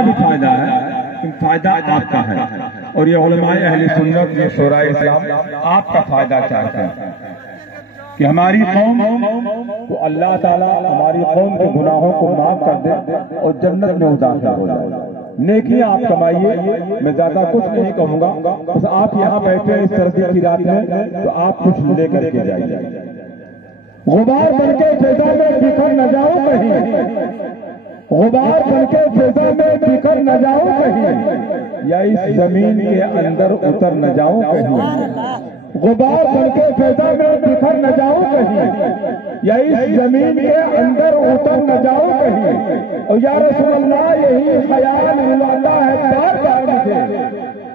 ہمارا بھی فائدہ ہے لیکن فائدہ آپ کا ہے، اور یہ علماء اہل سنت، یہ شورائے اسلام آپ کا فائدہ چاہتے ہیں کہ ہماری قوم کو اللہ تعالیٰ ہماری قوم کے گناہوں کو معاف کر دے اور جنت میں داخل ہو جائے۔ نیکیاں آپ کمائیے، میں زیادہ کچھ نہیں کہوں گا، بس آپ یہاں بیٹھے اس سردی کی رات میں تو آپ کچھ لے کر کے جائیے۔ غبار بن کے فضا میں بکھر نہ جاؤ کہیں، غبار بن کے فضا میں بکھر نہ جاؤ کہیں، یا اس زمین کے اندر اتر نہ جاؤ کہیں۔ غبار بن کے فضا میں بکھر نہ جاؤ کہیں، یا اس زمین کے اندر اتر نہ جاؤ کہیں۔ اور یا رسول اللہ یہی خیال رلاتا ہے بار بار مجھے،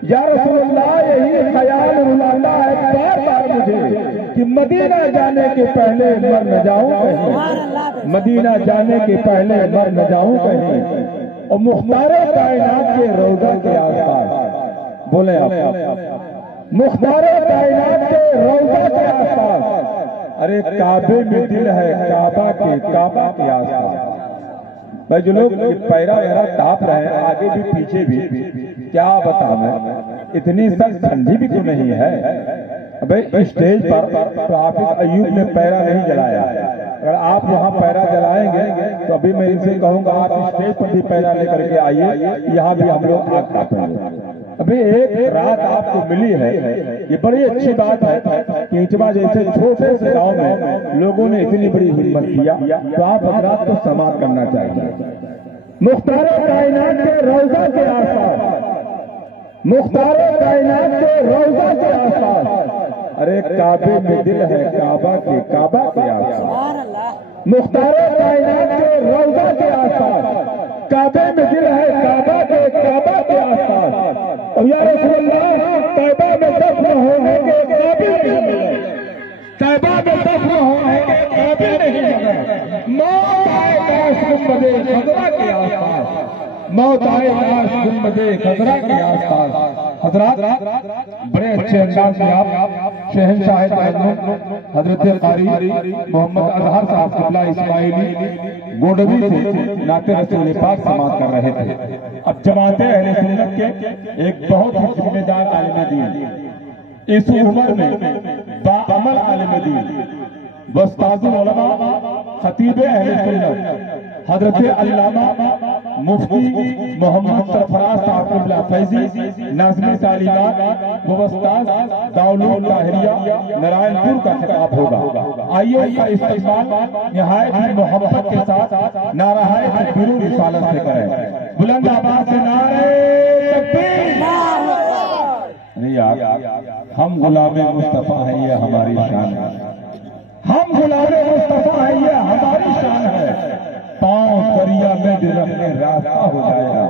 یا رسول اللہ یہی خیال رلاتا ہے بار بار مجھے کہ مدینہ جانے کے پہلے مر نہ جاؤں کہیں، مدینہ جانے کے پہلے مر نہ جاؤں کہیں۔ اور مختار کائنات کے روضہ کے آس پاس، بولیں آپ، مختار کائنات کے روضہ کے آس پاس، ارے کعبے میں دل ہے کعبہ کے آس پاس۔ بھائی جو لوگ پیرا ویرا تاپ رہے ہیں آگے بھی پیچھے بھی، کیا بتا میں اتنی سخت ٹھنڈی بھی تو نہیں ہے۔ بھائی اسٹیج پر حافظ ایوب نے پیرا نہیں جلایا، اگر آپ وہاں پیرا جلائیں گے تو ابھی میں ان سے کہوں گا آپ اسٹیج پر بھی پیرا لے کر کے آئیے، یہاں بھی ہم لوگ آگ تاپیں گے۔ ابھی ایک رات آپ کو ملی ہے، یہ بڑی اچھی بات ہے کہ اٹوا جیسے چھوٹے سے گاؤں میں لوگوں نے اتنی بڑی ہمت کیا، تو آپ حضرات کو سماعت کرنا چاہیے۔ مختار کائنات کے روضہ کے آس پاس، مختار کائنات کے روضہ کے آس پاس، ارے کعبے میں دل ہے کعبہ کے آس پاس۔ مختار کائنات کے روضہ کے آس پاس، کعبے میں دل ہے کعبہ کے آس پاس۔ اور یا رسول اللہ کعبہ میں دفن ہونے کے قابل نہیں ملے، کعبہ میں دفن ہونے کے قابل نہیں ملے۔ موت آئے کاش گنبدِ خضرا کے آس پاس، موت آئے کاش گنبدِ خضرا کے آس پاس۔ حضرات بڑے اچھے انداز میں آپ شہنشاہ ترنم حضرت قاری محمد اظہر صاحب قبلہ اسماعیلی گوڈوی سے نعت رسول پاک سماعت کر رہے تھے۔ اب جماعت اہل سنت کے ایک بہت ہی ذمہ دار عالم دین، اس عمر میں باعمل عالم دین، استاد العلماء، خطیب اہل سنت حضرت علامہ مفتی محمد سرفراز صاحب قبلہ فیضی ناظم تعلیمات و استاد دارالعلوم طاہریہ نارائن پور کا خطاب ہوگا۔ آئیے اس کا استقبال نہایت ہی محبت کے ساتھ نعرہ تکبیر و رسالت سے کریں۔ بلند آواز سے نعرہ تکبیر۔ نہیں یار، ہم غلام مصطفیٰ ہیں، یہ ہماری شان ہے، ہم غلام مصطفیٰ ہیں، یہ ہماری شان ہے۔ پاؤں دریا میں بھی رکھنے راستہ ہو جائے گا،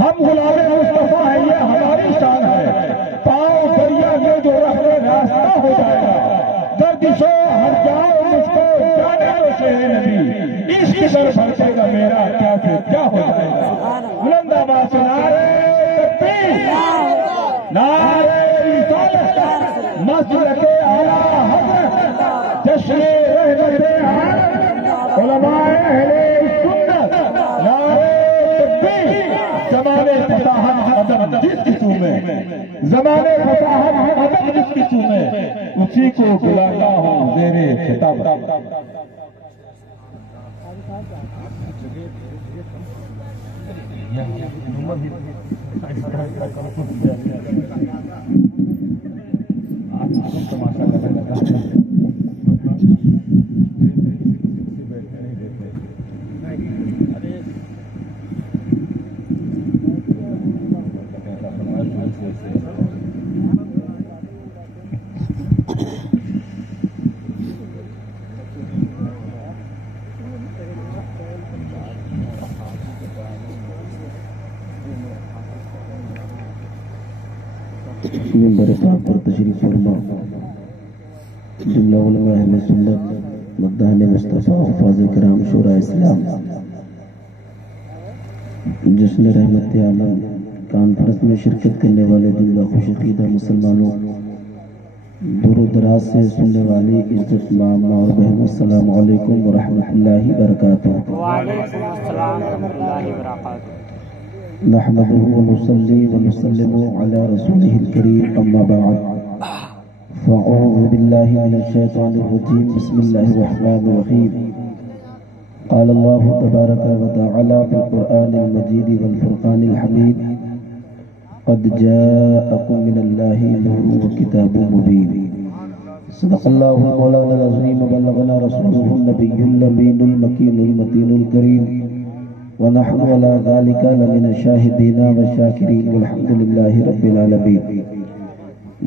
ہم غلام مصطفیٰ ہیں، یہ ہماری شان ہے۔ پاؤں دریا میں جو رکھنے راستہ ہو جائے گا، گردشو ہر جاؤ مجھ کو جانے دو شہر نبی، عشق در بھرتے گا میرا کیا سے کیا ہو جائے گا۔ بلند آواز سے نعرہ تکبیر، نعرہ رسالت، مسلک اعلیٰ حضرت، جشن رحمت عالم، علماء اہل سنت، نعرہ تکبیر۔ زمانے فصاحت ادب جس کی سو میں، زمانے فصاحت ادب جس کی سو میں، اسی کو بلاتا ہوں زیر خطاب۔ منبر پاک پر تشریف فرما جملہ علماء اہل سنت، مداحان مصطفیٰ، حفاظ کرام، شورا اسلام، جشن رحمت عالم کانفرنس میں شرکت کرنے والے جملہ خوش عقیدہ مسلمانوں، دور و دراز سے سننے والی عزت ماما اور بہنوں، السلام علیکم ورحمۃ اللہ وبرکاتہ۔ وعلیکم السلام ورحمۃ اللہ وبرکاتہ۔ نحمده ونصلي ونسلم على رسوله الكريم أما بعد فأعوذ بالله من الشيطان الرجيم بسم الله الرحمن الرحيم قال الله تبارك وتعالى في القرآن المجيد والفرقان الحميد قد جاءكم من الله نور وكتاب مبين صدق الله مولانا العظيم وبلغنا رسوله النبي الأمين المكين المتين الكريم ونحن على ذلك لمن الشاهدين والشاكرين والحمد لله رب العالمين.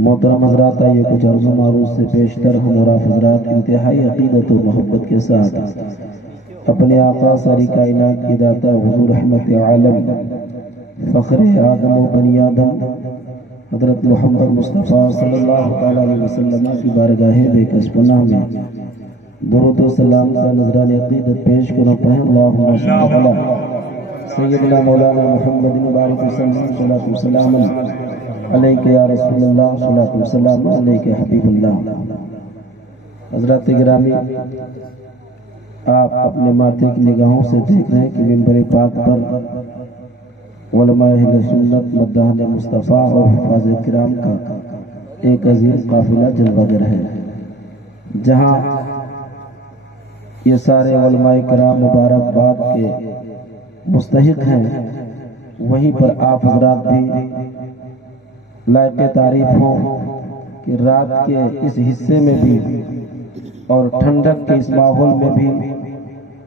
محترم حضرات، آئیے کچھ عرض و معروض سے بیشتر ہم اور آپ حضرات انتہائی عقیدت و محبت کے ساتھ اپنے آقا ساری کائنات کی داتا حضور رحمت عالم فخر آدم و بنی آدم حضرت محمد مصطفیٰ صلی اللہ علیہ وسلم کی بارگاہ بے کس پناہ میں درود و سلام کا نذران عقیدت پیش کرو. پڑھیں اللہم صلی علی سیدنا مولانا محمد مبارک وسلم صلاۃ وسلام علیک یا رسول اللہ صلاۃ وسلام علیک حبیب اللہ. حضرات گرامی، آپ اپنے ماتھے کی نگاہوں سے دیکھ رہے ہیں کہ منبر پاک پر علماء اہل سنت مداحان مصطفیٰ اور حفاظ کرام کا ایک عظیم قافلہ جلوہ گر ہے. جہاں یہ سارے علماء کرام مبارکباد کے مستحق ہیں، وہیں پر آپ حضرات بھی لائق تعریف ہوں کہ رات کے اس حصے میں بھی اور ٹھنڈک کے اس ماحول میں بھی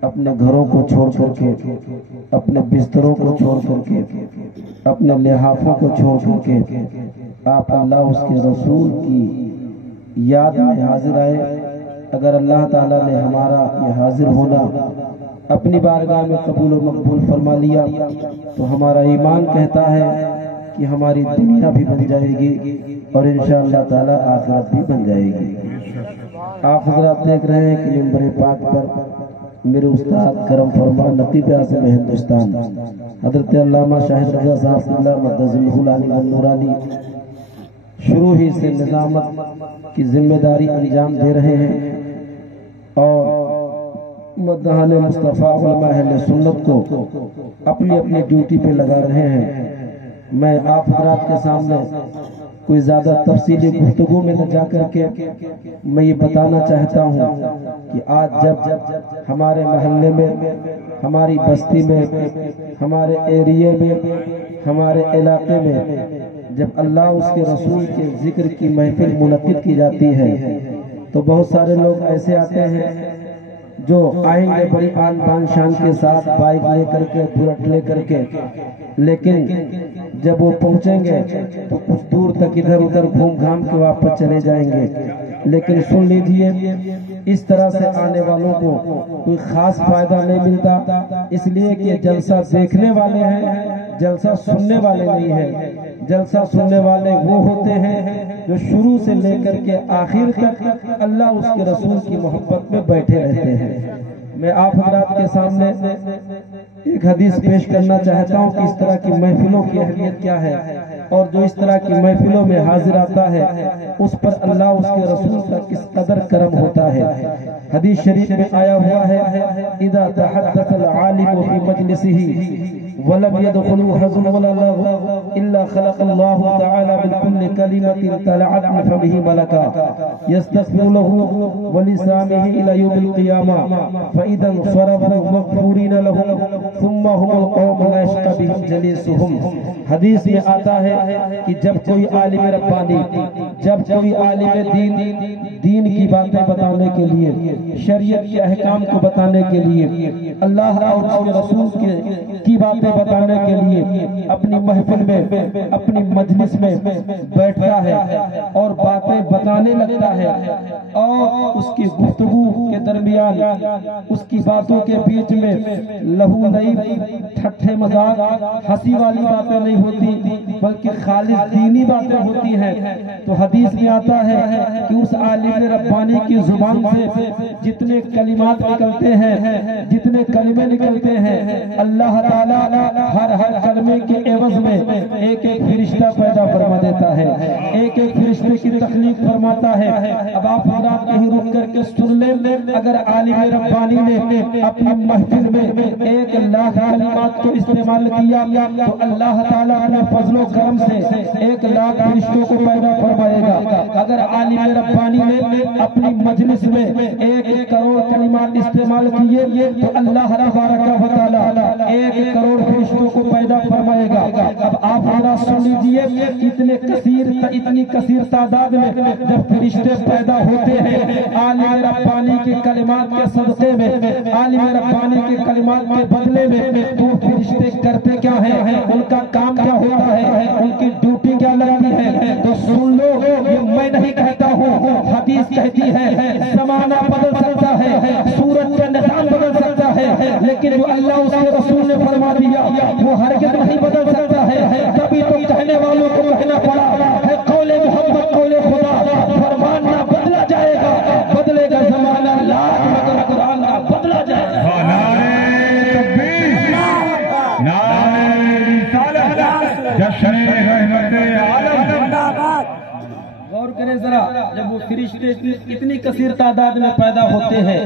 اپنے گھروں کو چھوڑ کر کے، اپنے بستروں کو چھوڑ کر کے، اپنے لحافوں کو چھوڑ کر کے آپ اللہ اس کے رسول کی یاد میں حاضر آئے. اگر اللہ تعالیٰ نے ہمارا یہ حاضر ہونا اپنی بارگاہ میں قبول و مقبول فرما لیا تو ہمارا ایمان کہتا ہے کہ ہماری دنیا بھی بن جائے گی اور انشاءاللہ تعالیٰ آخرت بھی بن جائے گی. آپ حضرات دیکھ رہے ہیں کہ منبر پاک پر میرے استاد کرم فرما نقیب اعظم ہندوستان حضرت علامہ شاہد رضا صاحب اللہ مدظمہ العالی والنورانی شروع ہی سے نظامت کی ذمہ داری انجام دے رہے ہیں اور مداحان مصطفیٰ علماء اہل سنت کو اپنی اپنی ڈیوٹی پہ لگا رہے ہیں. میں آپ حضرات کے سامنے کوئی زیادہ تفصیلی گفتگو میں نہ جا کر کے میں یہ بتانا چاہتا ہوں کہ آج جب ہمارے محلے میں، ہماری بستی میں، ہمارے ایریے میں، ہمارے علاقے میں جب اللہ اس کے رسول کے ذکر کی محفل منعقد کی جاتی ہے تو بہت سارے لوگ ایسے آتے ہیں جو آئیں گے بڑی آن بان شان کے ساتھ، بائک لے کر کے، بلٹ لے کر کے، لیکن جب وہ پہنچیں گے تو کچھ دور تک ادھر ادھر گھوم گھام کے واپس چلے جائیں گے. لیکن سن لیجئے، اس طرح سے آنے والوں کو کوئی خاص فائدہ نہیں ملتا، اس لیے کہ جلسہ دیکھنے والے ہیں، جلسہ سننے والے نہیں ہیں. جلسہ سننے والے وہ ہوتے ہیں جو شروع سے لے کر کے آخر تک اللہ اس کے رسول کی محبت میں بیٹھے رہتے ہیں. میں آپ حضرات کے سامنے ایک حدیث پیش کرنا چاہتا ہوں کہ اس طرح کی محفلوں کی اہمیت کیا ہے اور جو اس طرح کی محفلوں میں حاضر آتا ہے اس پر اللہ اس کے رسول کا کس قدر کرم ہوتا ہے. حدیث شریف میں آیا ہوا ہے اذا تحدث العالم في مجلسه ولم يدخلوا حزن ولا لغو الا خلق الله تعالى من كل كلمه طلعت من فمه ملكا يستغفر له ولسانه الى يوم القيامه فاذا انصرفوا مغفورين لهم ثم هم القوم لا يشقى بهم جليسهم. حدیث میں آتا ہے کہ جب کوئی عالم ربانی، جب کوئی عالم دین کی باتیں بتانے کے لیے، شریعت کے احکام کو بتانے کے لیے، اللہ اور اس کے رسول کی باتیں بتانے کے لیے اپنی محفل میں، اپنی مجلس میں بیٹھتا ہے اور باتیں بتانے لگتا ہے اور اس کی گفتگو کے درمیان، اس کی باتوں کے بیچ میں لہو لعب، ٹھٹھے مذاق، ہنسی والی باتیں نہیں ہوتی بلکہ خالص دینی باتیں ہوتی ہیں. تو حدیث میں آتا ہے کہ اس عالم ربانی کی زبان سے جتنے کلمات نکلتے ہیں، جتنے کلمے نکلتے ہیں، اللہ تعالیٰ ہر کلمے کے عوض میں ایک ایک فرشتہ پیدا فرما دیتا ہے، ایک ایک فرشتے کی تخلیق فرماتا ہے. اب آپ حضرات کہیں رک کر کے سن لیں، اگر عالم ربانی نے اپنی محفل میں 1,00,000 کلمات کو استعمال کیا تو اللہ تعالیٰ اپنے فضل و کرم سے 1,00,000 فرشتوں کو پیدا فرمائے گا۔ اگر عالم ربانی نے اپنی مجلس میں 1 کروڑ کلمات استعمال کیے تو اللہ تبارک و تعالیٰ 1 کروڑ فرشتوں کو پیدا فرمائے گا۔ اب آپ ذرا سن لیجیے، اتنی کثیر تعداد میں جب فرشتے پیدا ہوتے ہیں عالم ربانی کے کلمات کے صدقے میں، عالم ربانی کے کلمات کے بدلے میں، تو فرشتے کرتے کیا ہیں، ان کا کام کیا ہوتا ہے، ان کی ڈیوٹی کیا لگتی ہے، تو سن لو، یہ میں نہیں کہتا ہوں، حدیث کہتی ہے زمانہ بدل سکتا ہے، سورج کا نظام بدل سکتا ہے، لیکن جو اللہ اس کے رسول نے فرما دیا وہ ہرگز نہیں بدل سکتا ہے۔ تبھی تو کہنے والوں کو کہنا پڑا ہے قول محمد قول خدا، فرمان نہ بدلا جائے گا، بدلے گا زمانہ، لاکھ مگر قرآن نہ بدلا جائے گا۔ غور کریں ذرا، جب وہ فرشتے اتنی کثیر تعداد میں پیدا ہوتے ہیں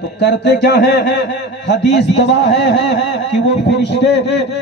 تو کرتے کیا ہیں؟ حدیث گواہ ہے کہ وہ فرشتے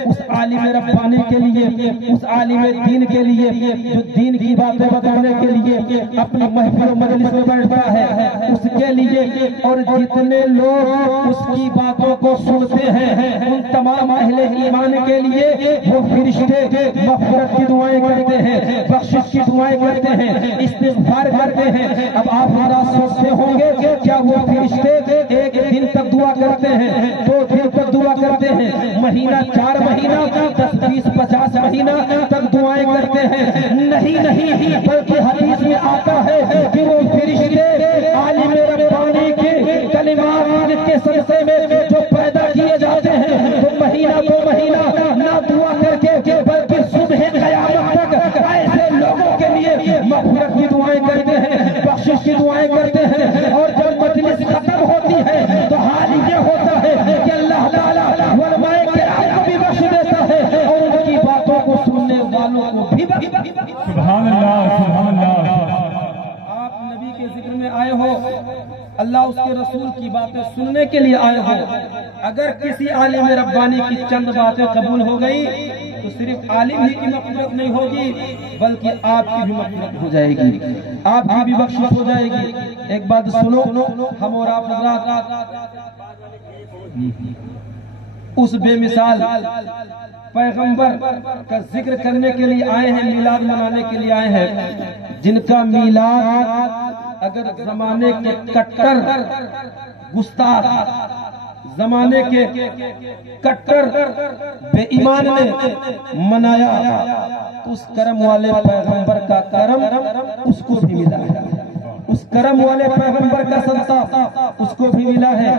اس عالم ربانی کے لیے، اس عالم دین کے لیے جو دین کی باتیں بتانے کے لیے اپنی محفل و مجلس میں بیٹھتا ہے، اس کے لیے اور جتنے لوگ اس کی باتوں کو سنتے ہیں ان تمام اہل ایمان کے لیے وہ فرشتے مغفرت کی دعائیں کرتے ہیں، بخشش کی دعائیں کرتے ہیں، استغفار کرتے ہیں۔ اب آپ ذرا سوچتے ہوں گے کیا وہ فرشتے ایک دن تک دعا کرتے ہیں، 2 دن تک دعا کرتے ہیں، مہینہ 4 مہینہ 10 20 50 مہینہ تک دعائیں کرتے ہیں؟ نہیں، بلکہ حدیث میں آتا ہے کہ وہ فرشتے عالم ربانی کے کلمات کے صدقے میں جو پیدا کیے جاتے ہیں تو مہینہ 2 مہینہ نہ دعا کر کے بلکہ صبح قیامت تک ایسے لوگوں کے لیے مغفرت کی دعائیں کرتے ہیں، بخشش کی دعائیں کرتے ہیں، اور جب مجلس ختم ہوتی ہے تو حال یہ ہوتا ہے کہ اللہ تعالیٰ علماء کرام کو بھی بخش دیتا ہے اور ان کی باتوں کو سننے والوں کو بھی بخش دیتا ہے۔ سبحان اللہ، سبحان اللہ۔ آپ نبی کے ذکر میں آئے ہو، اللہ اس کے رسول کی باتیں سننے کے لیے آئے ہو، اگر کسی عالم ربانی کی چند باتیں قبول ہو گئی تو صرف عالم ہی کی مغفرت نہیں ہوگی بلکہ آپ کی بھی مغفرت ہو جائے گی، آپ کی بھی بخشش ہو جائے گی۔ ایک بات سنو، ہم اور آپ حضرات اس بے مثال پیغمبر کا ذکر کرنے کے لیے آئے ہیں، میلاد منانے کے لیے آئے ہیں، جن کا میلاد اگر زمانے کے کٹر گستاخ، زمانے کے کٹر بے ایمان نے منایا تو اس کرم والے پیغمبر کا کرم اس کو بھی ملا ہے، اس کرم والے پیغمبر کا صدقہ اس کو بھی ملا ہے۔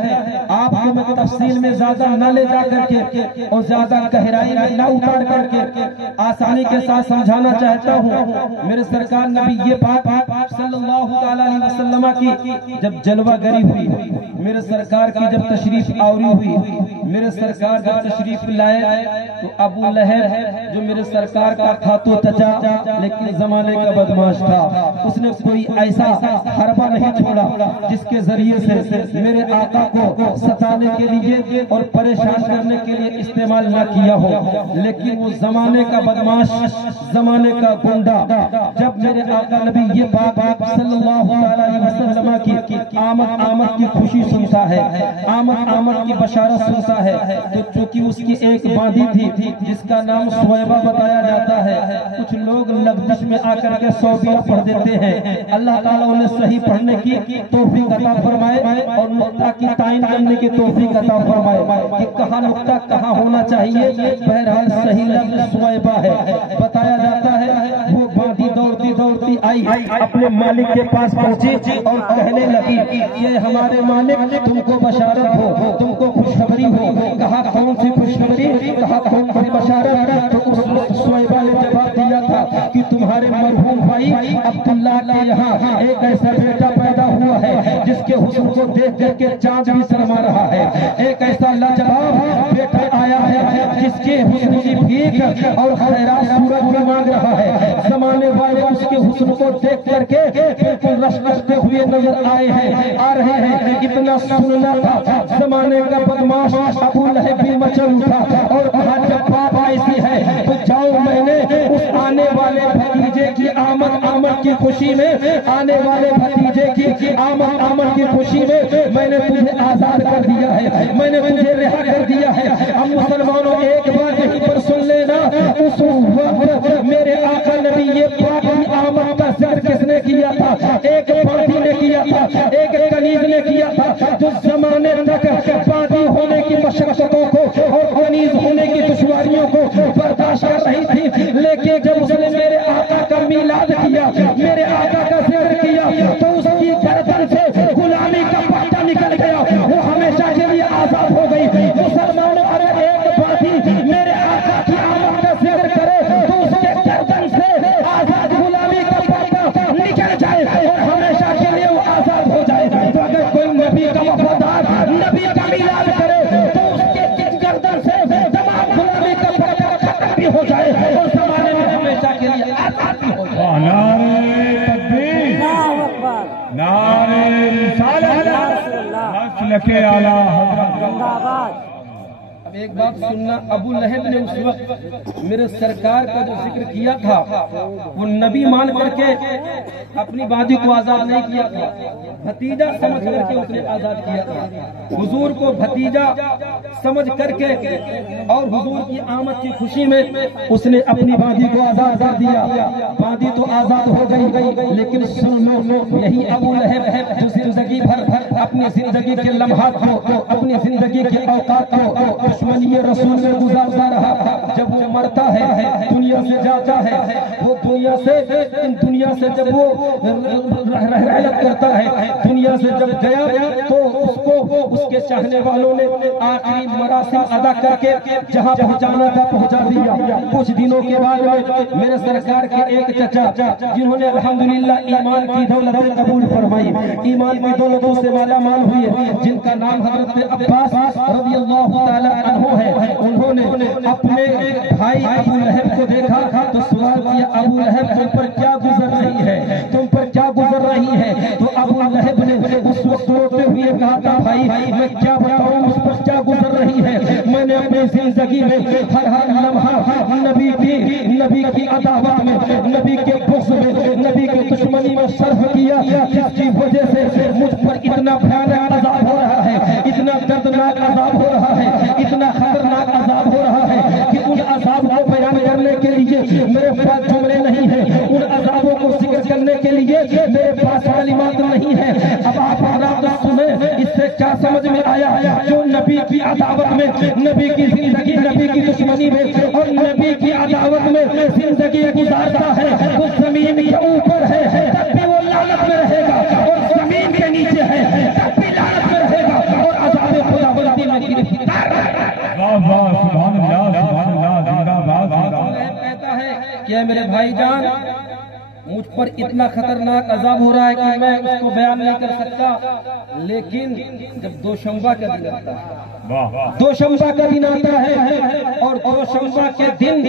آپ کو میں تفصیل میں زیادہ نہ لے جا کر کے اور زیادہ گہرائی میں نہ اتار کر کے آسانی کے ساتھ سمجھانا چاہتا ہوں۔ میرے سرکار نبی یہ بات صلی اللہ علیہ وسلم کی جب جلوہ گری ہوئی، میرے سرکار کی جب تشریف آوری ہوئی، میرے سرکار جب تشریف لائے تو ابو لہب جو میرے سرکار کا تھا تو چچا لیکن زمانے کا بدماش تھا، اس نے کوئی ایسا حربہ نہیں چھوڑا جس کے ذریعے سے میرے آقا کو ستانے کے لیے اور پریشان کرنے کے لیے استعمال نہ کیا ہو، لیکن وہ زمانے کا بدماش، زمانے کا گنڈا جب میرے آقا نبی یہ بات صلی اللہ علیہ وسلم کی آمد کی خوشی سنتا ہے، آمد کی بشارت سنتا ہے، تو چونکہ اس کی ایک باندھی تھی جس کا نام سویبہ بتایا جاتا ہے، کچھ لوگ لغزش میں آ کر کے سوبیہ پڑھ دیتے ہیں، اللہ تعالیٰ انہیں صحیح پڑھنے کی توفیق عطا فرمائے اور نقطہ کی تعین کرنے کی توفیق عطا فرمائے کہ کہاں نقطہ کہاں ہونا چاہیے۔ بہرحال صحیح لفظ سویبہ ہے، بتایا جاتا ہے وہ باندھی دوڑتی آئی، اپنے مالک کے پاس پہنچی اور کہنے لگی یہ ہمارے مالک تم کو بشارت ہو، تم کو خوشخبری ہو۔ کہا کون سی خوشخبری، کہا کون سی بشارت؟ تو اس وقت سویبہ نے جواب دیا تھا کہ تمہارے مرحوم بھائی عبداللہ کے یہاں ایک ایسا بیٹا پیدا ہوا ہے جس کے حسن کو دیکھ کر کے چاند بھی شرما رہا ہے، ایک ایسا لاجواب بیٹا آیا ہے جس کے حسن کی بھیک اور خیرات سورج بھی مانگ رہا ہے، زمانے والے اس کے حسن کو دیکھ کر کے بالکل رشکتے ہوئے نظر آئے ہیں آ رہے ہیں. اتنا سننا تھا زمانے کا بدماش ابو لہب بھی مچل اٹھا اور کہا جب بات ایسی ہے تو جاؤ میں نے اس آنے والے بھتیجے کی آمد کی خوشی میں آنے والے بھتیجے کی آمد کی خوشی میں نے تجھے آزاد کر دیا ہے, میں نے تجھے رہا کر دیا ہے. ہم مسلمانوں ایک بار یہیں پر سن لینا, اس وقت میرے آقا نبی یہ پاک کی آمد کا ذکر کس نے کیا تھا؟ ایک پادی نے کیا تھا, ایک کنیز نے کیا تھا جو زمانے تک پادی ہونے کی مشقتوں کو اور کنیز ہونے کی دشواریوں کو برداشت کر رہی تھی. لیکن جب اس نے میرے آقا کا میلاد کیا, میرے آقا کا ذکر کیا, تو اس کی گردن سے غلامی کا پٹا نکل گیا, وہ ہمیشہ کے لیے آزاد ہو گئی. مسلمانوں اگر ایک بات ہی میرے آقا کی آمد کا ذکر کرے تو اس کے گردن سے آزاد غلامی کا پٹا نکل جائے اور ہمیشہ کے لیے وہ آزاد ہو جائے. تو اگر کوئی نبی کا وفادار نبی کا میلاد کرے تو اس کے گردن سے تمام غلامی کا پٹا ختم بھی ہو جائے اور زمانے میں ہمیشہ کے لیے آزاد بھی ہو جائے. نعرہ رسالت مسلک اعلیٰ حضرت. اب ایک بات سننا, ابو لہب نے اس وقت میرے سرکار کا جو ذکر کیا تھا وہ نبی مان کر کے اپنی بادی کو آزاد نہیں کیا تھا, بھتیجا سمجھ کر کے اس نے آزاد کیا تھا. حضور کو بھتیجا سمجھ کر کے اور حضور کی آمد کی خوشی میں اس نے اپنی بادی کو آزاد کر دیا. بادی تو آزاد ہو گئی, لیکن سن لو یہی ابو لہب ہے جو زندگی بھر اپنی زندگی کے لمحات کو, اپنی زندگی کے اوقات کو دشمنی رسول میں گزارتا رہا. جب وہ مرتا ہے دنیا سے جاتا ہے, وہ دنیا سے جب وہ رحلت کرتا ہے, دنیا سے جب گیا تو اس کو اس کے چاہنے والوں نے آخری مراسم ادا کر کے جہاں پہنچانا تھا پہنچا دیا. کچھ دنوں کے بعد میرے سرکار کے ایک چچا جنہوں نے الحمدللہ ایمان کی دولت قبول فرمائی, ایمان کی دولتوں سے مالا مال ہوئے, جن کا نام حضرت عباس رضی اللہ تعالی عنہ ہے, انہوں نے اپنے بھائی ابو لہب کو دیکھا تو سوال کیا, ابو لہب تم پر کیا گزر رہی ہے, تم پر کیا گزر رہی ہے؟ تو ابو لہب نے اس وقت روتے ہوئے کہا تھا, بھائی میں کیا بتاؤں اس پر کیا گزر رہی ہے. میں نے اپنی زندگی میں ہر لمحہ نبی کی عداوت میں, نبی کے بغض میں, نبی کی دشمنی میں صرف کیا, جس کی وجہ سے مجھ پر اتنا بھیانک عذاب ہو رہا ہے, اتنا دردناک عذاب ہو رہا ہے, اتنا خطرناک عذاب ہو رہا ہے کہ ان عذاب کو بیان کرنے کے لیے میرے پاس جملے نہیں ہیں, ان عذابوں کو ذکر کرنے کے لیے میرے پاس کلمات نہیں ہیں. اب آپ حضرات سنیں اس سے کیا سمجھ میں آیا؟ جو نبی کی عداوت میں, نبی کی زندگی, نبی کی دشمنی میں اور نبی کی عداوت میں زندگی گزارتا ہے, وہ زمین کے اوپر ہے تب بھی وہ لعنت میں رہے گا, اور زمین کے نیچے ہے تب بھی لعنت میں رہے گا, اور عذاب خداوندی میں گرفتار رہے گا. سبحان اللہ, سبحان اللہ, زندہ باد. کہتا ہے کہ میرے بھائی جان مجھ پر اتنا خطرناک عذاب ہو رہا ہے کہ میں اس کو بیان نہیں کر سکتا, لیکن جب دوشنبہ کا دن آتا ہے, دوشنبہ کا دن آتا ہے اور دوشنبہ کے دن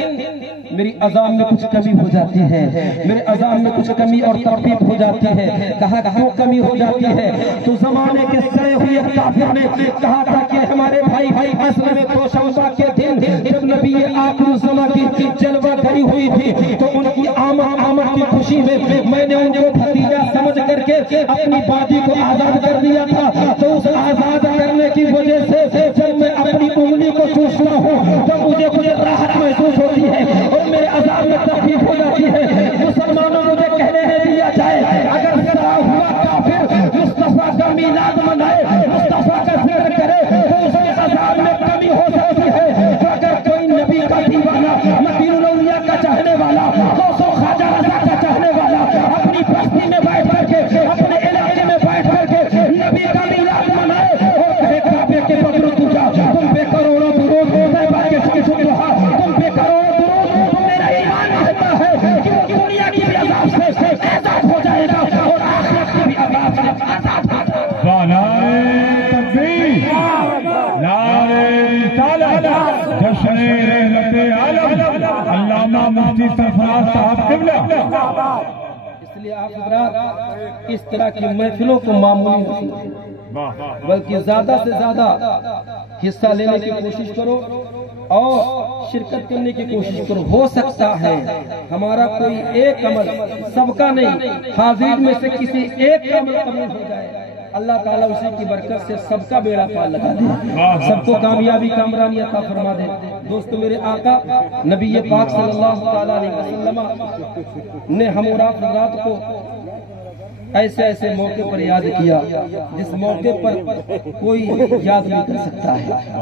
میری عذاب میں کچھ کمی ہو جاتی ہے, میرے عذاب میں کچھ کمی اور تخفیف ہو جاتی ہے. کہا کیوں کمی ہو جاتی ہے؟ تو زمانے کے سڑے ہوئے کافر نے کہا تھا کہ ہمارے بھائی اصل میں دوشنبہ کے دن جب نبی آخر الزماں کی جلوہ گری ہوئی تھی تو ان کی آمد کی خوشی میں نے ان کو بھتیجا سمجھ کر کے اپنی بادی کو آزاد کر دیا تھا. تو اس آزاد کرنے کی وجہ سے جب میں اپنی انگلی کو چوستا ہوں تو مجھے راحت محسوس ہوتی ہے اور میرے عذاب میں تخفیف ہو جاتی ہے. مسلمانوں مجھے کہنے دیا جائے, اگر سڑا ہوا کافر مصطفیٰ کا میلاد منائے, مصطفیٰ کا ذکر کرے تو اس کے عذاب میں کمی ہو سکتی ہے. تو اگر کوئی نبی کا دیوانہ, مدین الاولیاء کا چاہنے والا, غوث و خواجہ رضا کا چاہنے والا اپنی بستی میں بیٹھ کر کے, اپنے علاقے میں بیٹھ کر کے نبی کا میلاد منائے اور کہے کعبے کے بدر تجا, تم پہ کروڑوں درود, تم پہ کروڑوں درود, تو میرا ایمان کہتا ہے کہ وہ دنیا کی بھی عذاب سے آزاد ہو جائے گا اور آخرت کی بھی عذاب سے آزاد ہو جائے گا. نعرہ تکبیر, نعرہ رسالت, جشن رحمت عالم علامہ مفتی سرفراز صاحب قبلہ. لیے آپ حضرات اس طرح کی محفلوں کو معمولی نہ سمجھیں، بلکہ زیادہ سے زیادہ حصہ لینے کی کوشش کرو اور شرکت کرنے کی کوشش کرو۔ ہو سکتا ہے ہمارا کوئی ایک عمل، سب کا نہیں، حاضرین میں سے کسی ایک کا عمل قبول ہو جائے، اللہ تعالیٰ اسی کی برکت سے سب کا بیڑا پار لگا دے، سب کو کامیابی کامرانی عطا فرما دے۔ دوستو، میرے آقا نبی پاک صلی اللہ تعالیٰ علیہ وسلم نے ہم اور آپ حضرات کو ایسے ایسے موقع پر یاد کیا جس موقع پر کوئی یاد نہیں کر سکتا ہے۔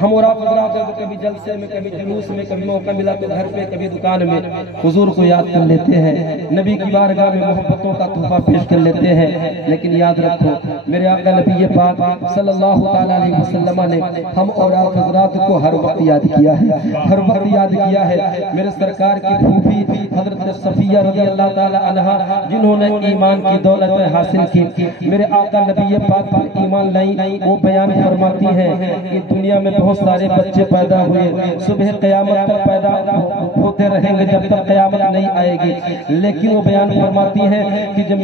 ہم اور آپ حضرات کبھی جلسے میں، کبھی جلوس میں، کبھی موقع ملا تو گھر پہ، کبھی دکان میں حضور کو یاد کر لیتے ہیں، نبی کی بارگاہ میں محبتوں کا تحفہ پیش کر لیتے ہیں۔ لیکن یاد رکھو، میرے آقا نبی پاک صلی اللہ تعالیٰ علیہ وسلم نے ہم اور آپ حضرات کو ہر وقت یاد کیا ہے، ہر وقت یاد کیا ہے۔ میرے سرکار کی پھوپھی حضرت صفیہ رضی اللہ تعالیٰ عنہا، جنہوں نے ایمان کی دولت حاصل کی، میرے آقا نبی پاک پر ایمان لائی، وہ بیان فرماتی ہے کہ دنیا میں بہت سارے بچے پیدا ہوئے، صبح قیامت تک پیدا ہوتے رہیں گے جب تک قیامت نہیں آئے گی، لیکن وہ بیان فرماتی ہے کہ جب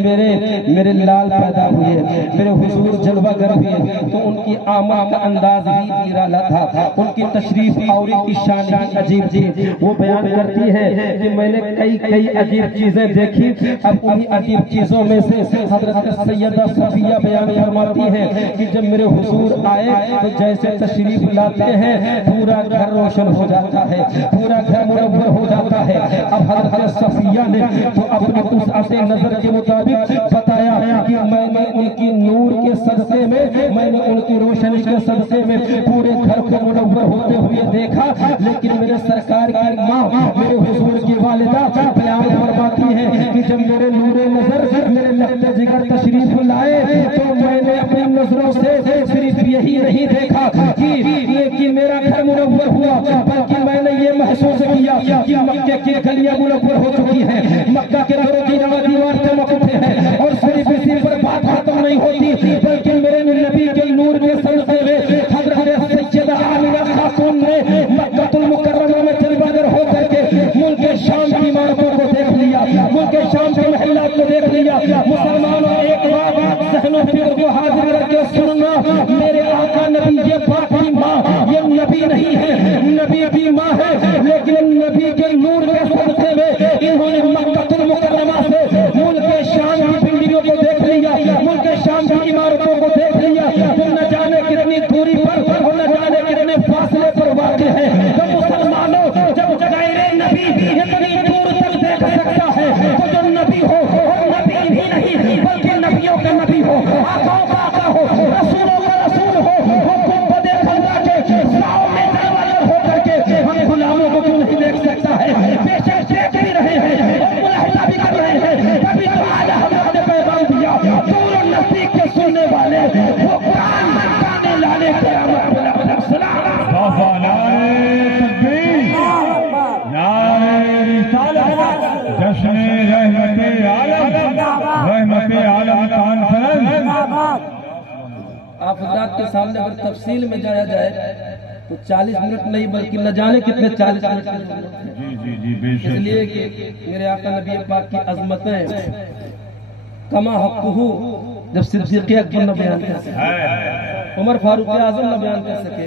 میرے لال پیدا ہوئے، میرے حضور جلوہ گر ہوئے، تو ان کی آمد کا انداز بھی نرالا تھا، ان کی تشریف آوری کی شان بھی عجیب تھی۔ وہ بیان کرتی ہے کہ میں نے کئی عجیب چیزیں دیکھی، اب انہی عجیب چیزوں میں سے حضرت سیدہ صفیہ بیان فرماتی ہے کہ جب میرے حضور آئے تو جیسے تشریف لاتے ہیں پورا گھر روشن ہو جاتا ہے، پورا گھر منور ہو جاتا ہے۔ اب حضرت صفیہ نے تو اپنی وسعت نظر کے مطابق بتایا کہ میں نے ان کی نور کے صدقے میں، میں نے ان کی روشنی کے صدقے میں پورے گھر کو منور ہوتے ہوئے دیکھا، لیکن میرے سرکار کی ماں، میرے حضور کی والدہ بیان فرماتی ہے کہ جب میرے نور نظر میرے لہجے جگر تشریف لائے تو میں نے اپنی نظروں سے صرف یہی نہیں دیکھا کہ میرا گھر منور ہوا، بلکہ میں نے یہ محسوس کیا کہ مکے کی گلیاں منور ہو چکی ہیں، مکہ کے دروں کی دیوار چمک اٹھے ہیں، اور صرف اسی پر بات ختم نہیں ہوتی، بلکہ میرے نبی کے نور کے صدقے میں حضرت سیدہ آمنہ خاتون نے مکہ المکرمہ میں جلوہ گر ہو کر کے ملک شام کی عمارتوں کو دیکھ لیا، ملک شام کے محلات کو دیکھ لیا۔ مسلمانوں، ایک بات ذہن و فکر کو حاضر کر کے سننا، میرے آقا نبی پاک کی ماں یہ نبی نہیں ہے، نبی کی ماں ہے، لیکن نبی کے نور کے صدقے میں انہوں نے مکہ المکرمہ سے ملک شام کی بلڈنگوں کو دیکھ لیا، ملک شام کی عمارتوں کو دیکھ لیا، تو نہ جانے کتنی دوری پر اور نہ جانے کتنے فاصلے پر واقع ہے۔ تو مسلمانوں، جب غیر نبی اتنی دور تک دیکھ سکتا ہے تو جو نبی ہو، اور نبی بھی نہیں بلکہ نبیوں کا نبی ہو، آقاؤں کا آقا ہو، رسولوں کا رسول ہو، وہ گنبد خضرا کے سراؤں میں جلوہ ہو کر کے ہم غلاموں کو کیوں نہیں دیکھ سکتا ہے؟ بے شک دیکھ بھی رہے ہیں اور ملاحظہ بھی کر رہے ہیں، کبھی تو اعلیٰ حضرت نے پیغام دیا، دور و نزدیک کے سننے والے وہ قرآن گانے لانے قیامت میں جشن رحمت عالم کانفرنس۔ آپ حضرات کے سامنے اگر تفصیل میں جایا جائے تو 40 منٹ نہیں بلکہ نہ جانے کتنے 40 منٹ کی ضرورت ہے، اس لیے کہ میرے آقا نبی پاک کی عظمتیں کما حقہ جب صدیق اکبر نہ بیان کر سکے، عمر فاروق اعظم نہ بیان کر سکے،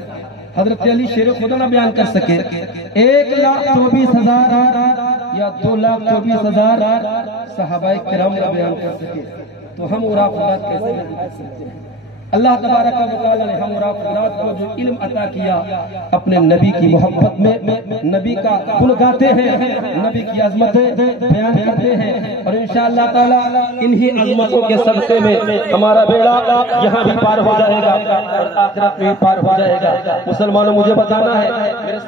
حضرت علی شیر خدا نہ بیان کر سکے، 1,24,000 یا 2,24,000 صحابہ کرام نہ بیان کر سکے، تو ہم اور آپ حضرات کیسے نہیں کر سکتے ہیں؟ اللہ تبارک و تعالی نے ہم اور آپ حضرات کو جو علم عطا کیا، اپنے نبی کی محبت میں نبی کا گن گاتے ہیں، نبی کی عظمتیں بیان کرتے ہیں، اور انشاءاللہ تعالی انہی عظمتوں کے صدقے میں ہمارا بیڑا یہاں بھی پار ہو جائے گا اور آخرت میں بھی پار ہو جائے گا۔ مسلمانوں، مجھے بتانا ہے، میرے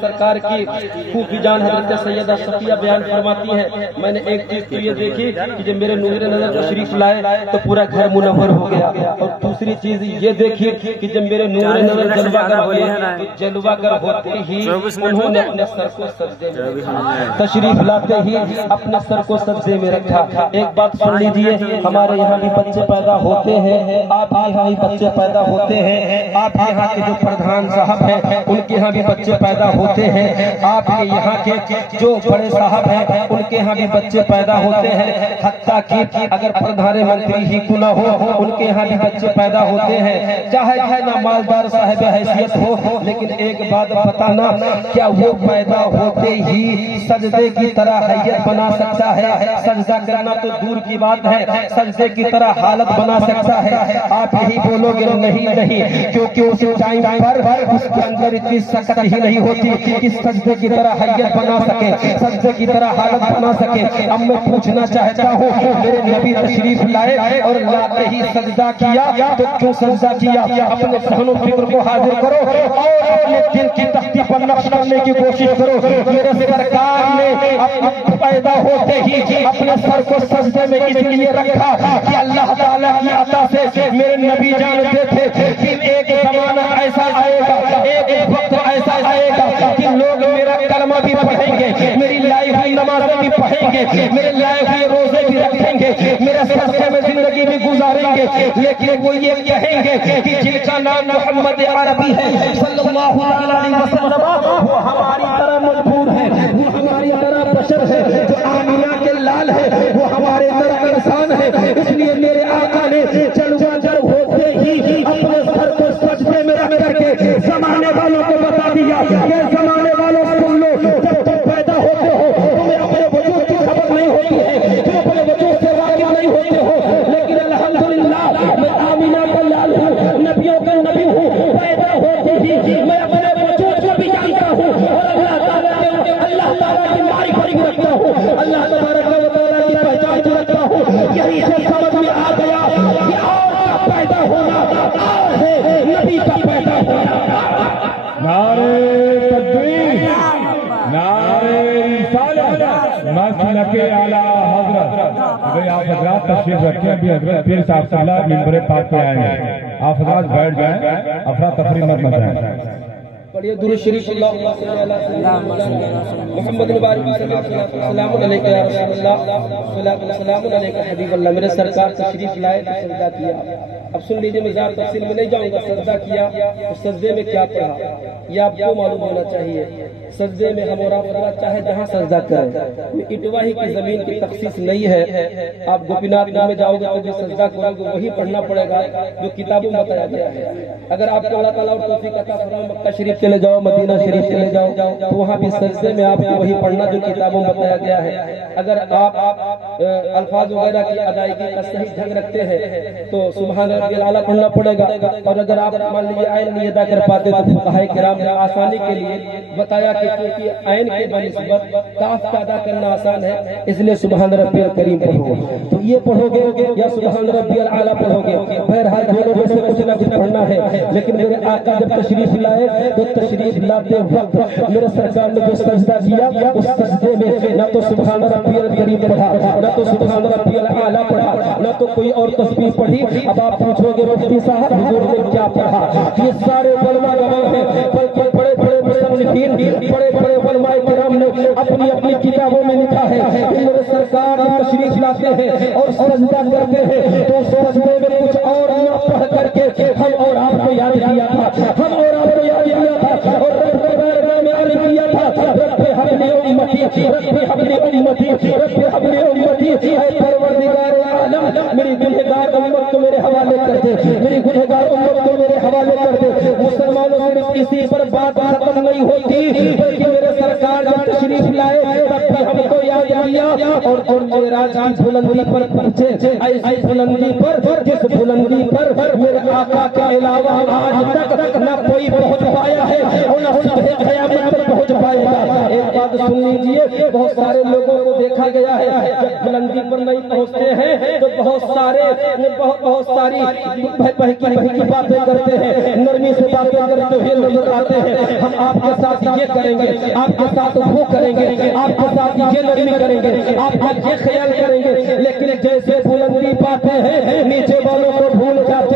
سرکار کی پھوپھی جان حضرت سیدہ صفیہ بیان فرماتی ہے، میں نے ایک چیز تو یہ دیکھی کہ جب میرے نور نظر تشریف لائے تو پورا گھر منور ہو گیا، اور دوسری چیز یہ دیکھیے کہ جب میرے نور نظر جلوہ گر ہوئے تو جلوہ گر ہوتے ہی انہوں نے اپنے سر کو سجدے میں تشریف لاتے ہی اپنے سر کو سجدے میں رکھا. ایک بات سن لیجئے، ہمارے یہاں بھی بچے پیدا ہوتے ہیں، آپ کے یہاں بھی بچے پیدا ہوتے ہیں، آپ کے یہاں کے جو پردھان صاحب ہیں ان کے یہاں بھی بچے پیدا ہوتے ہیں، آپ کے یہاں کے جو بڑے صاحب ہیں ان کے یہاں بھی بچے پیدا ہوتے ہیں، حتیٰ کہ اگر پردھان منتری ہی کیوں نہ ہو ان کے یہاں بھی بچے پیدا ہوتے ہیں، چاہے نہ مالدار صاحب حیثیت ہو، لیکن ایک بات بتانا، کیا وہ پیدا ہوتے ہی سجدے کی طرح حیت بنا سکتا ہے؟ سجدہ کرنا تو دور کی بات ہے، سجدے کی طرح حالت بنا سکتا ہے؟ آپ یہی بولو گے نہیں، کیونکہ اس ٹائم پر اس کے اندر اتنی سخت ہی نہیں ہوتی کہ سجدے کی طرح حیت بنا سکے، سجدے کی طرح حالت بنا سکے. اب میں پوچھنا چاہتا ہوں، میرے نبی تشریف لائے اور لاتے ہی سجدہ کیا تو کیوں سجدہ کیا؟ اپنے ذہن و فکر کو حاضر کرو اور اپنے دل کی تختی پر نقش کرنے کی کوشش کرو. میرے سرکار نے پیدا ہوتے ہی اپنے سر کو سجدے میں اس لیے رکھا کہ اللہ تعالیٰ کی عطا سے میرے نبی جانتے تھے کہ ایک زمانہ ایسا آئے گا، ایک وقت ایسا آئے گا کہ لوگ میرا کلمہ بھی پڑھیں گے، میری لائی ہوئی نمازیں بھی پڑھیں گے، میرے لائے ہوئے روزے بھی رکھیں گے، میرے صدقے میں زندگی بھی گزاریں گے، لیکن وہ یہ کہیں گے کہ جن کا نام محمد عربی ہے صلی اللہ علیہ وسلم وہ ہماری طرح مجبور ہے، وہ ہماری طرح بشر ہے، جو آمینہ کے لال ہے وہ ہمارے طرح انسان ہے. اس لیے میرے آقا نے جلوہ گر ہوتے ہی اپنے سر کو سجدے میں رکھ کر کے زمانے والوں کو بتا دیا کہ زمانے والوں سن لو، جب تم پیدا ہوتے ہو تمہیں اپنے وجود کی خبر نہیں ہوتی ہے، تم اپنے وجود سے واقف نہیں ہوتے ہو، لیکن الحمدللہ میں آمینہ کا لال ہوں، نبیوں کا نبی ہوں، پیدا ہوتے ہی میں اپنے وجود کو بھی جانتا ہوں اور اللہ تعالیٰ کی معرفت رکھتا ہوں، اللہ تبارک و تعالیٰ کی پہچان کو رکھتا ہوں. یہی سے سمجھ میں آ گیا کہ اور کا پیدا ہونا اور ہے نبی کا پیدا ہونا. نعرے تکبیر، نعرے رسالت، مسلک اعلی حضرت. بھئی آپ حضرات تشریف رکھیں، ابھی حضرت پیر صاحب صلی ممبر پاک پہ آئے ہیں، آپ حضرات بیٹھ جائیں، افراتفری مت مچائیں. پڑھیے درود شریف اللہم صلی اللہ علیہ محمد مبارک السلام علیکم یا رسول اللہ السلام علیکم حبیب اللہ. میرے سرکار تشریف لائے تو سجدہ کیا. اب سن لیجیے، میں زیادہ تفصیل میں نہیں جاؤں گا. سجدہ کیا تو سجدے میں کیا پڑھا یہ آپ کو معلوم ہونا چاہیے. سجدے میں ہم اور آپ اللہ چاہے جہاں سجدہ کریں، اٹواہی کی زمین کی تخصیص نہیں ہے. آپ گوپیناتھ میں جاؤ گے تو جو سجدہ کرو گے وہی پڑھنا پڑے گا جو کتابوں میں بتایا گیا ہے. اگر آپ کو اللہ تعالیٰ اور توفیق عطا فرمائے مکہ شریف چلے جاؤ، مدینہ شریف چلے جاؤ تو وہاں بھی سجدے میں آپ کو وہی پڑھنا جو کتابوں میں بتایا گیا ہے. اگر آپ الفاظ وغیرہ کی ادائیگی کا صحیح ڈھنگ رکھتے ہیں تو سبحان ربی الاعلیٰ پڑھنا پڑے گا. اور اگر آپ مان لیجیے عین نہیں ادا کر پاتے تو فقہائے کرام نے آسانی کے لیے بتایا کہ کیونکہ عین کے بنسبت کاف کا ادا کرنا آسان ہے، اس لیے سبحان ربی الکریم پڑھو. تو یہ پڑھو گے یا سبحان ربی الاعلیٰ پڑھو گے، بہرحال دونوں میں سے کچھ نہ کچھ پڑھنا ہے. لیکن میرے آقا جب تشریف لائے تو تشریف لاتے وقت میرے سرکار نے جو سجدہ کیا اس سجدے میں نہ تو سبحان ربی الکریم پڑھا، نہ تو سبحان ربی الاعلیٰ پڑھا، نہ تو کوئی اور تسبیح پڑھی. اب آپ پوچھو گے مفتی صاحب حضور نے کیا پڑھا؟ یہ سارے علماء گواہ ہیں، بلکہ بڑے بڑے مصنفین، بڑے بڑے علماء کرام نے اپنی اپنی کتابوں میں لکھا ہے کہ میرے سرکار تشریف لاتے ہیں اور سجدہ کرتے ہیں تو سجدے میں کچھ اور نہ پڑھ کر کے ہم اور آپ کو یاد کیا تھا، ہم اور آپ کو یاد کیا تھا اور رب میں عرض کیا تھا رب حبلی امتی، رب حبلی امتی، رب حبلی امتی. اے پروردگار عالم میری گنہگار امت کو میرے حوالے کر دے، میری گنہگار امت کو میرے حوالے کر دے. مسلمانوں صرف اسی پر بات ختم نہیں ہوتی بلکہ میرے سرکار جب تشریف لائے تب بھی ہم کو یاد کیا اور میرے راج کی بلندی پر پہنچے. ایسی بلندی پر جس بلندی پر میرے آقا کے علاوہ آج تک نہ کوئی پہنچ پایا ہے اور نہ صبح قیامت تک پہنچ پائے گا. ایک بات سن لیجیے، بہت سارے لوگوں کو دیکھا گیا ہے جب بلندی پر نہیں پہنچتے ہیں تو بہت ساری بہکی باتیں کرتے ہیں، نرمی سے باتیں کرتے ہوئے نظر آتے ہیں. ہم آپ کے ساتھ یہ کریں گے، آپ کے ساتھ وہ کریں گے، آپ کے ساتھ یہ نرمی کریں گے، آپ یہ خیال کریں گے، لیکن جیسے بلندی پاتے ہیں نیچے والوں کو بھول جاتے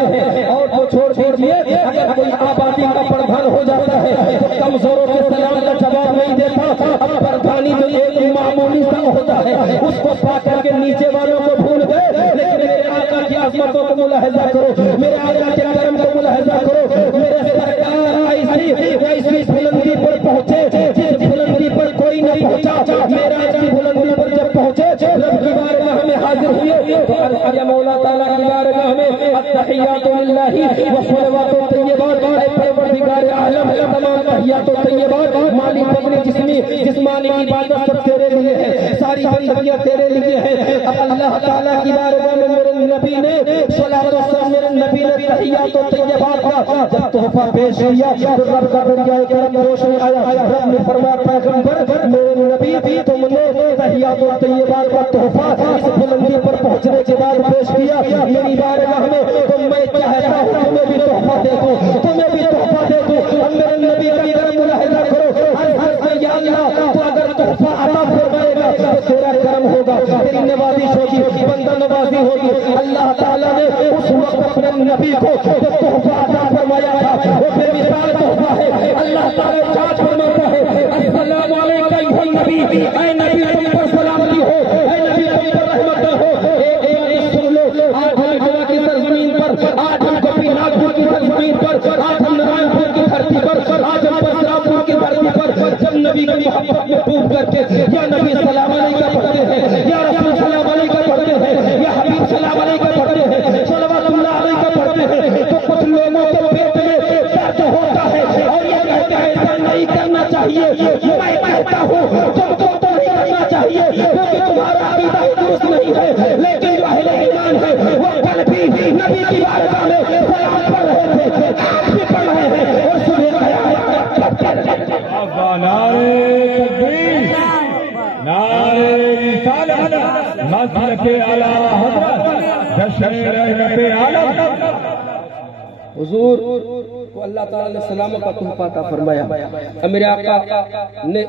ہے اس کو پا کر کے نیچے والوں کو بھول گئے، لیکن میرے آقا کی عظمتوں کو ملاحظہ کرو، میرے آقا کے کرم کو ملاحظہ کرو، میرے سرکار ایسی بلندی پر پہنچے جس بلندی پر کوئی نہ پہنچا، میرا کی بلندی پر جب پہنچے رب کی بارگاہ میں حاضر ہوئے تو یا مولا تعالیٰ کی بارگاہ میں التحیات للہ والصلوات الطیبات، اے پروردگار عالم تمام تحیات و طیبات مالک اپنی جسمانی عبادت سب تیرے لیے ہے، ساری بندگیاں تیرے لیے ہے۔ اب اللہ تعالیٰ کی بارگاہ میں میرے نبی نے صلوات و سلام، میرے نبی نے تحیات و طیبات کا جب تحفہ پیش کیا تو رب کا دریائے کرم روشن آیا، رب نے فرمایا پیغمبر میرے نبی تم نے تحیات و طیبات کا تحفہ اس بلندی پر پہنچنے کے بعد پیش کیا، میری بارگاہ میں تو میں چاہتا ہوں تمہیں بھی تحفہ دے دوں، تمہیں بھی تحفہ دے دوں۔ اب میرے نبی کا کرم ملاحظہ کرو، یا اللہ تو اگر تحفہ عطا فرمائے گا تو تیرا کرم ہوگا، تیری نوازش ہوگی، بندہ نوازی ہوگی۔ اللہ تعالیٰ نے اس وقت اپنے نبی کو جو تحفہ عطا فرمایا تھا وہ بے مثال تحفہ ہے۔ اللہ تعالیٰ جانچ فرماتا ہے، السلام علیکم ایھا النبی، اے نبی تم پر سلامتی ہو، اے نبی تم پر رحمت ہو۔ ایک سن لو، آج ہم گوا کی سرزمین پر، آج ہم گوپی ناگپور کی سرزمین پر، آج ہم نارائن پور کی دھرتی پر، آج ہم بسرامپور کی دھرتی پر جب نبی کی محبت میں ڈوب کر کے یا نبی سلام علیکہ پڑھتے ہیں، یا رسول سلام علیکہ پڑھتے ہیں، یا حبیب سلام علیکہ پڑھتے ہیں، صلوات اللہ علیکہ پڑھتے ہیں، تو کچھ لوگوں کے پیٹ میں درد ہوتا ہے اور یہ کہتے ہیں ایسا نہیں کرنا چاہیے۔ میں کہتا ہوں تم کو تو نہیں کرنا چاہیے کیونکہ تمہارا عقیدہ درست نہیں ہے، لیکن جو اہل ایمان ہے وہ کل بھی نبی کی بارگاہ میں سلام پڑھ رہے تھے، آج بھی پڑھ رہے ہیں اور سنیں نعرے تکبیر، نعرے رسالت، مسلک اعلی حضرت، جشن رحمت عالم۔ حضور کو اللہ تعالیٰ نے سلامت کا تحفہ عطا فرمایا، میرے آقا نے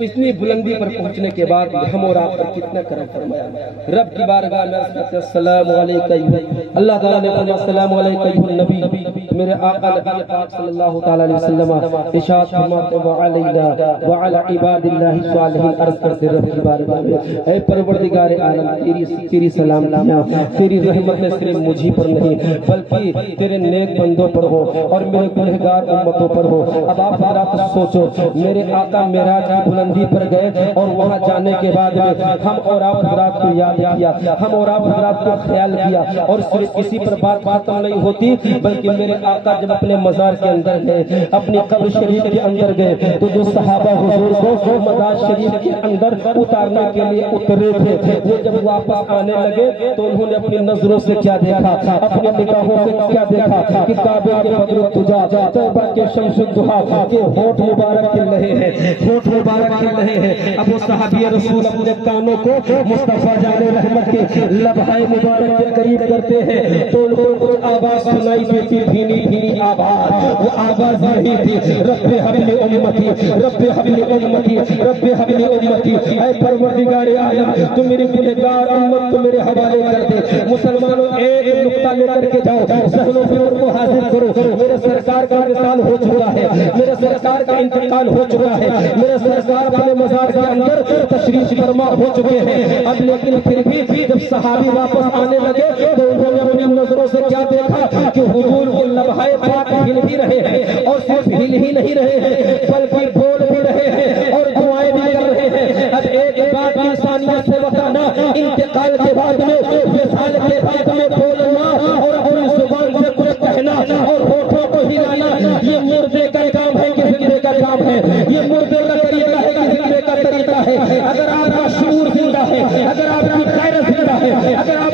اتنی بلندی پر پہنچنے کے بعد ہم اور آپ پر کتنا کرم فرمایا۔ رب کی بارگاہ میں عرض کرتے ہیں السلام علیکم، اللہ تعالیٰ نے فرمایا السلام علیکم النبی، میرے آقا نبی پاک صلی اللہ تعالیٰ علیہ وسلم ارشاد فرماتے ہیں وعلینا وعلی عباد اللہ الصالحین، عرض کرتے رب کی بارگاہ میں اے پروردگار عالم تیری سلامتیاں، تیری رحمت صرف مجھے پر نہیں بلکہ تیرے نیک بندوں پر ہو اور میرے گنہگار امتوں پر ہو۔ اب آپ حضرات سوچو، میرے آقا معراج کی بلندی پر گئے اور وہاں جانے کے بعد میں ہم اور آپ حضرات کو یاد کیا، ہم اور آپ حضرات کو خیال کیا، اور صرف کسی پر بات ختم نہیں ہوتی بلکہ میرے آقا جب اپنے مزار کے اندر گئے، اپنی قبر شریف کے اندر گئے تو جو صحابہ حضور کو مزار شریف کے اندر اتارنے کے لیے اترے تھے، وہ جب واپس آنے لگے تو انہوں نے اپنی نظروں سے کیا دیکھا، اپنی نگاہوں سے کیا دیکھا کہ کعبے کے بدر التجا، طیبہ کے شمس الضحیٰ کے ہونٹ مبارک کھل رہے ہیں، ہونٹ مبارک کھل رہے ہیں۔ اب وہ صحابی رسول اپنے کانوں کو مصطفیٰ جان رحمت کے لبھائے مبارک کے قریب کرتے ہیں تو ان کو کچھ آواز سنائی دیتی، بھینی بھینی آواز، وہ آواز یہی تھی رب حبل امتی، رب حبل امتی، رب حبل امتی، اے پروردگار عالم تو میری گنہگار امت کو میرے حوالے کر دے۔ مسلمانوں ایک نقطہ لے کر کے جاؤ، ذہن و فکر کو حاضر کرو، میرے سرکار کا انتقال ہو چکا ہے، میرے سرکار کا انتقال ہو چکا ہے، میرے سرکار اپنے مزار کے اندر تشریف فرما ہو چکے ہیں۔ اب لیکن پھر بھی جب صحابی واپس آنے لگے تو انہوں نے اپنی نظروں سے کیا دیکھا کہ حضور کے لمحے پاک ہل بھی رہے ہیں، اور صرف ہل ہی نہیں رہے ہیں بلکہ بول بھی رہے ہیں اور دعائیں بھی کر رہے ہیں۔ اب ایک بات انسانیت سے بتانا، انتقال کے بعد میں وصال کے بعد میں بولنا اور اپنی زبان سے کچھ کہنا اور ہونٹوں کو ہلانا، یہ مردے کا کام ہے کہ زندے کا کام ہے، یہ مردے کا طریقہ ہے کہ زندے کا طریقہ ہے۔ اگر آپ کا شعور زندہ ہے، اگر آپ کی غیرت زندہ ہے، اگر آپ